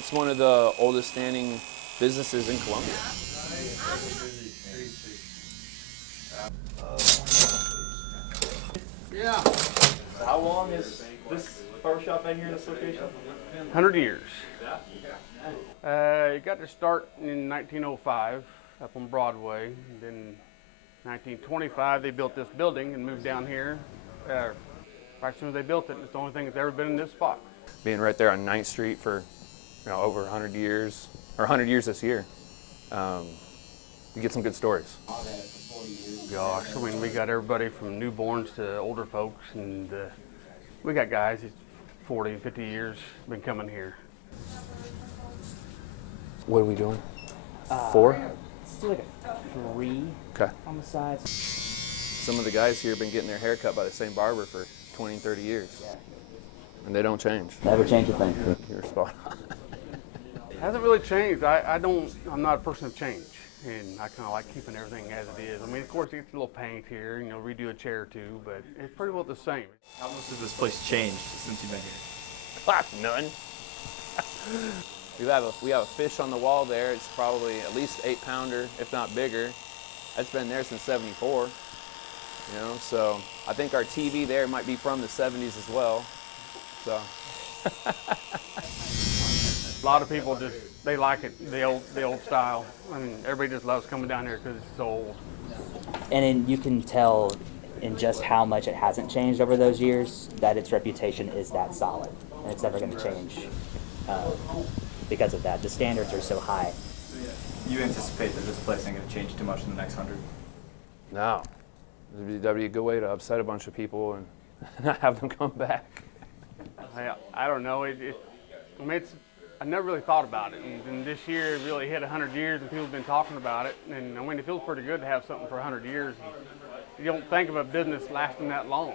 It's one of the oldest standing businesses in Columbia. Yeah. So how long has this barbershop been here in this location? 100 years. It got to start in 1905 up on Broadway. And then 1925 they built this building and moved down here. Right as soon as they built it, it's the only thing that's ever been in this spot. Being right there on 9th Street for over 100 years, or 100 years this year, you get some good stories. Gosh, I mean, we got everybody from newborns to older folks, and we got guys that's 40, 50 years been coming here. What are we doing? 4? Let's do like a 3 Okay. on the sides. Some of the guys here have been getting their hair cut by the same barber for 20 and 30 years. Yeah. And they don't change. Never change a thing. You're spot on. Hasn't really changed. I'm not a person of change, and I kind of like keeping everything as it is. I mean, of course, it gets a little paint here, redo a chair or two, but it's pretty well the same. How much has this place changed since you've been here? None. we have a fish on the wall there. It's probably at least 8-pounder, if not bigger. That's been there since '74. So I think our TV there might be from the '70s as well. So. A lot of people they like it, the old style. I mean, everybody just loves coming down here because it's so old. And then you can tell in just how much it hasn't changed over those years that its reputation is that solid, and it's never going to change because of that. The standards are so high. You anticipate that this place ain't going to change too much in the next 100? No. That'd be a good way to upset a bunch of people and not have them come back. I don't know. I never really thought about it, and this year it really hit 100 years, and people have been talking about it. And I mean, it feels pretty good to have something for 100 years. You don't think of a business lasting that long.